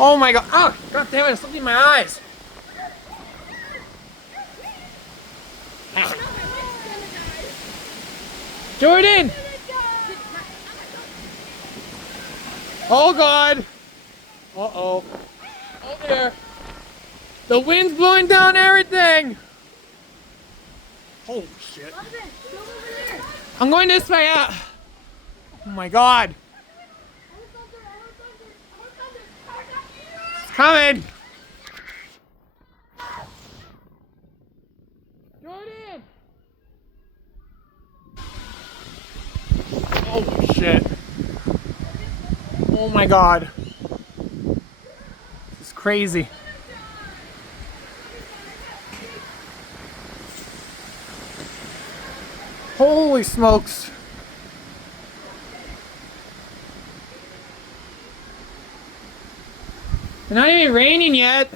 Oh my god. Oh, god damn it, it's something in my eyes. Jordan! Oh god. Uh-oh. Oh there. The wind's blowing down everything. Holy shit. I'm going this way out. Oh my god. It's coming. Jordan. Holy shit. Oh my god. This is crazy. Holy smokes. It's not even raining yet.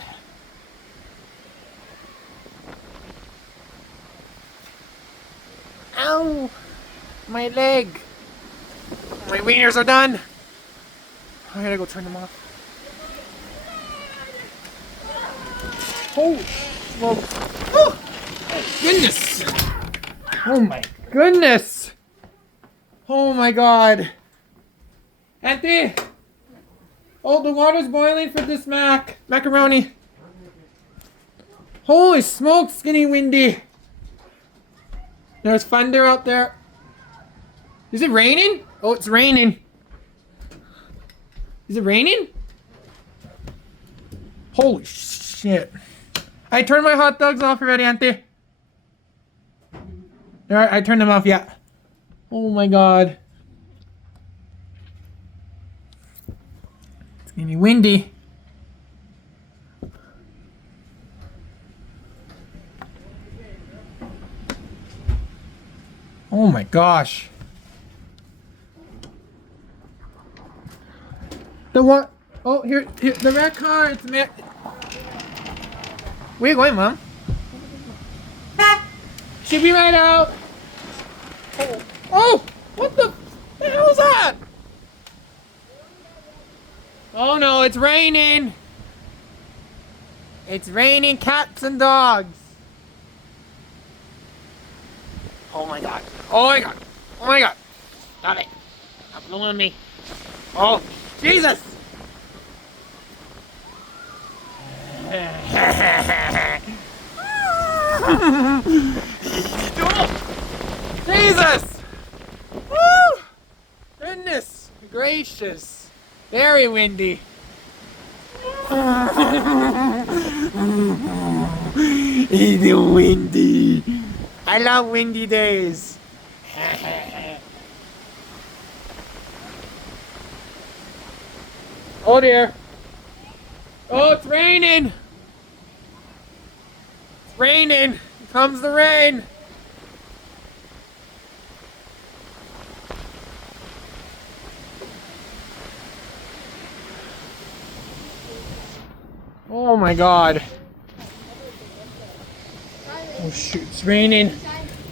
Ow! My leg. My wieners are done. I gotta go turn them off. Holy smokes. Oh, goodness. Oh my goodness. Oh my god. Auntie. Oh, the water's boiling for this macaroni. Holy smokes, skinny windy. There's thunder out there. Is it raining? Oh, it's raining. Is it raining? Holy shit. I turned my hot dogs off already, Auntie. Alright, I turned them off, yeah. Oh my god. It's gonna be windy. Oh my gosh. The what? Oh, here, the red car. It's Where are you going, Mom? She'll be right out. Oh, oh, what the hell is that? Oh no, it's raining. It's raining cats and dogs. Oh my god. Oh my god. Oh my god. Stop it. Stop blowing me. Oh, Jesus. Jesus. Woo! Goodness gracious. Very windy. It's windy. I love windy days. Oh dear. Oh, it's raining. It's raining. Here comes the rain. Oh my god. Oh shoot, it's raining.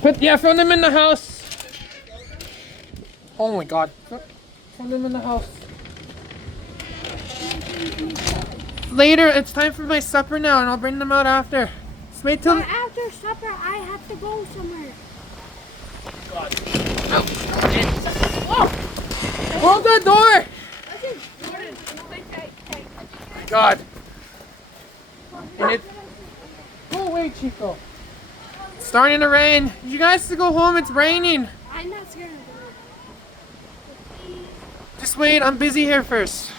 Throw them in the house. Oh my god. Throw them in the house. Later, it's time for my supper now and I'll bring them out after. Just wait till... But after supper, I have to go somewhere. God. Oh. Hold the door! God. And it's... Go away, Chico. It's starting to rain. You guys have to go home, it's raining. I'm not scared of it. Just wait, I'm busy here first.